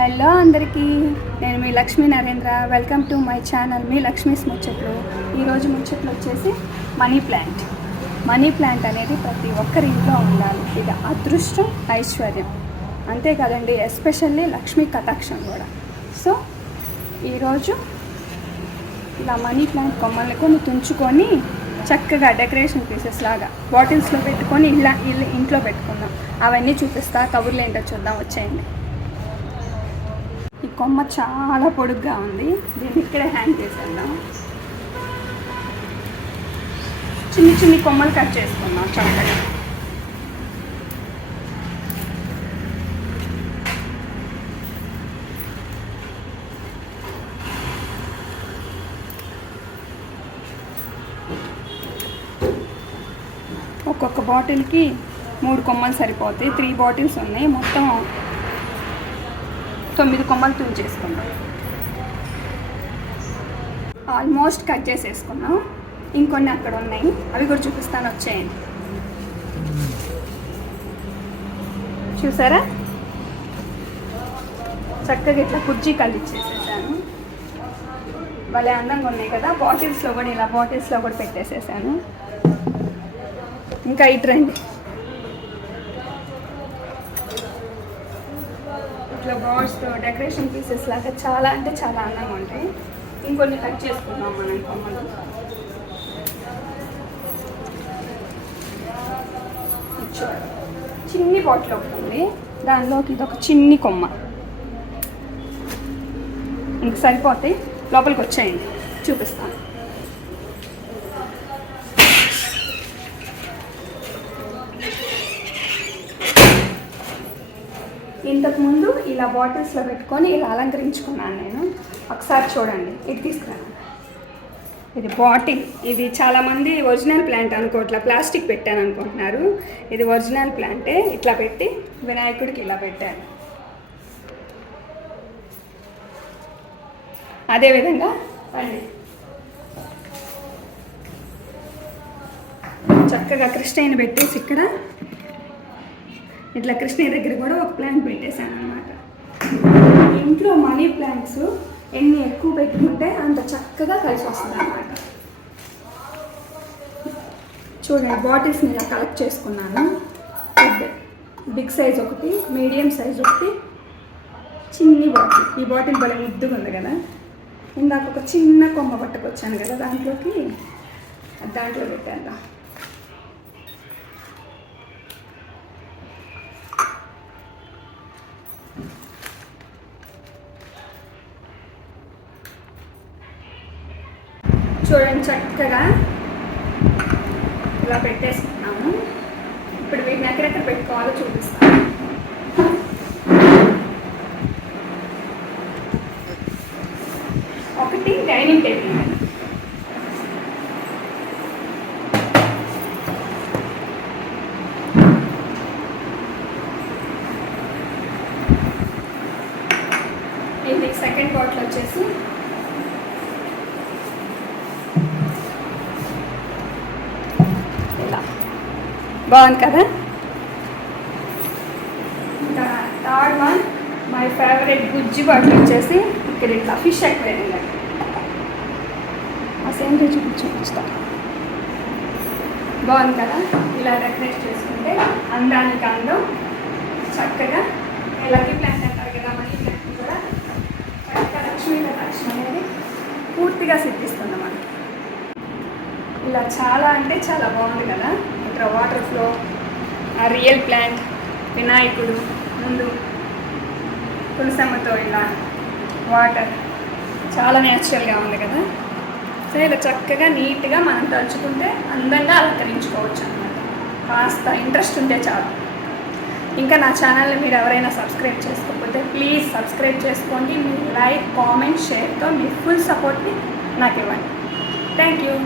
Hello అందరికీ, నేను మీ Lakshmi Narendra. Welcome to my channel మీ లక్ష్మీస్ ముచ్చట్లు. ఈరోజు ముచ్చట్లు వచ్చేసి మనీ ప్లాంట్. మనీ ప్లాంట్ అనేది ప్రతి ఒక్కరి ఇంట్లో ఉండాలి. ఇది అదృష్టం, ఐశ్వర్యం, అంతే కదండి. ఎస్పెషల్లీ లక్ష్మీ కటాక్షం కూడా. సో ఈరోజు ఇలా మనీ ప్లాంట్ కొమ్మల్ని కొన్ని తుంచుకొని చక్కగా డెకరేషన్ పీసెస్ లాగా బాటిల్స్లో పెట్టుకొని ఇలా ఇంట్లో పెట్టుకుందాం. అవన్నీ చూపిస్తా. కబుర్లు ఏంటో చూద్దాం, వచ్చేయండి. ఈ కొమ్మ చాలా పొడుగ్గా ఉంది. దీన్ని ఇక్కడే హ్యాంగ్ చేసేద్దాం. చిన్ని చిన్ని కొమ్మలు కట్ చేసుకుందాం చక్కగా. ఒక్కొక్క బాటిల్కి 3 కొమ్మలు సరిపోతాయి. 3 బాటిల్స్ ఉన్నాయి. మొత్తం 9 కొమ్మలు తుంచేసుకున్నాం. ఆల్మోస్ట్ కట్ చేసేసుకున్నాం. ఇంకొన్ని అక్కడ ఉన్నాయి, అవి కూడా చూపిస్తాను, వచ్చేయండి. చూసారా, చక్కగా ఇట్లా కుర్చీ కలిచ్చేసేసాను. భలే అందంగా ఉన్నాయి కదా. బాటిల్స్లో కూడా ఇలా బాటిల్స్లో కూడా పెట్టేసేసాను. ఇంకా ఇటు రండి. ఇట్లా బాల్స్తో డెకరేషన్ పీసెస్ లాగా చాలా అంటే చాలా అందంగా ఉంటాయి. ఇంకొన్ని కట్ చేసుకుందాం మనం కొమ్మలు. చిన్ని బాటిల్ ఒకటి ఉంది, దానిలోకి ఇది ఒక చిన్ని కొమ్మ. ఇంక సరిపోతాయి. లోపలికి వచ్చేయండి, చూపిస్తాను. ఇంతకుముందు ఇలా బాటిల్స్లో పెట్టుకొని ఇలా అలంకరించుకున్నాను నేను. ఒకసారి చూడండి, ఇది తీసుకురాను. ఇది బాటిల్. ఇది చాలామంది ఒరిజినల్ ప్లాంట్ అనుకోవట్లా, ప్లాస్టిక్ పెట్టాను అనుకుంటున్నారు. ఇది ఒరిజినల్ ప్లాంటే. ఇట్లా పెట్టి వినాయకుడికి ఇలా పెట్టాను. అదేవిధంగా చక్కగా కృష్ణయ్యని పెట్టేసి ఇక్కడ ఇట్లా కృష్ణయ్య దగ్గర కూడా ఒక ప్లాంట్ పెట్టేశాను అనమాట. ఇంట్లో మనీ ప్లాంట్స్ ఎన్ని ఎక్కువ పెట్టుకుంటే అంత చక్కగా కలిసి వస్తుంది అనమాట. చూడండి, బాటిల్స్ని ఇలా కలెక్ట్ చేసుకున్నాను. బిగ్ సైజ్ ఒకటి, మీడియం సైజ్ ఒకటి, చిన్ని బాటిల్. ఈ బాటిల్ భలే ముద్దుగా ఉంది కదా. ఇందాక ఒక చిన్న కొమ్మ పట్టుకొచ్చాను కదా, దాంట్లో పెట్టేద్దాం. చూడండి, చక్కగా ఇలా పెట్టేసుకున్నాము. ఇప్పుడు వీటిని ఎక్కడెక్కడ పెట్టుకోవాలో చూపిస్తాను. ఒకటి డైనింగ్ టేబుల్ మీద, ఇది సెకండ్ బాటిల్ వచ్చేసి బాగుంది కదా. ఇంకా థర్డ్ వన్, మై ఫేవరెట్ గుజ్జి బాటిల్ వచ్చేసి ఇక్కడ ఇట్లా ఫిష్ అక్వేరియం. ఆ సేమ్ చూపిస్తా. బాగుంది కదా. ఇలా డెకరేట్ చేసుకుంటే అందానికి అందం. చక్కగా లక్కీ ప్లాంట్ అంటారు కదా, మనీ ప్లాంట్ కూడా చక్కగా లక్ష్మీ కటాక్షం అనేది పూర్తిగా సిద్ధిస్తుంది మనకి. ఇలా చాలా అంటే చాలా బాగుంది కదా. ఇక్కడ వాటర్ ఫ్లో, ఆ రియల్ ప్లాంట్, వినాయకుడు ముందు తులసమ్మతో ఇలా వాటర్, చాలా నేచురల్గా ఉంది కదా. సో ఇలా చక్కగా నీట్గా మనం తలుచుకుంటే అందంగా అలంకరించుకోవచ్చు అన్నమాట. కాస్త ఇంట్రెస్ట్ ఉంటే చాలు. ఇంకా నా ఛానల్ని మీరు ఎవరైనా సబ్స్క్రైబ్ చేసుకోకపోతే ప్లీజ్ సబ్స్క్రైబ్ చేసుకోండి. మీ లైక్, కామెంట్, షేర్తో మీ ఫుల్ సపోర్ట్ని నాకు ఇవ్వండి. Thank you.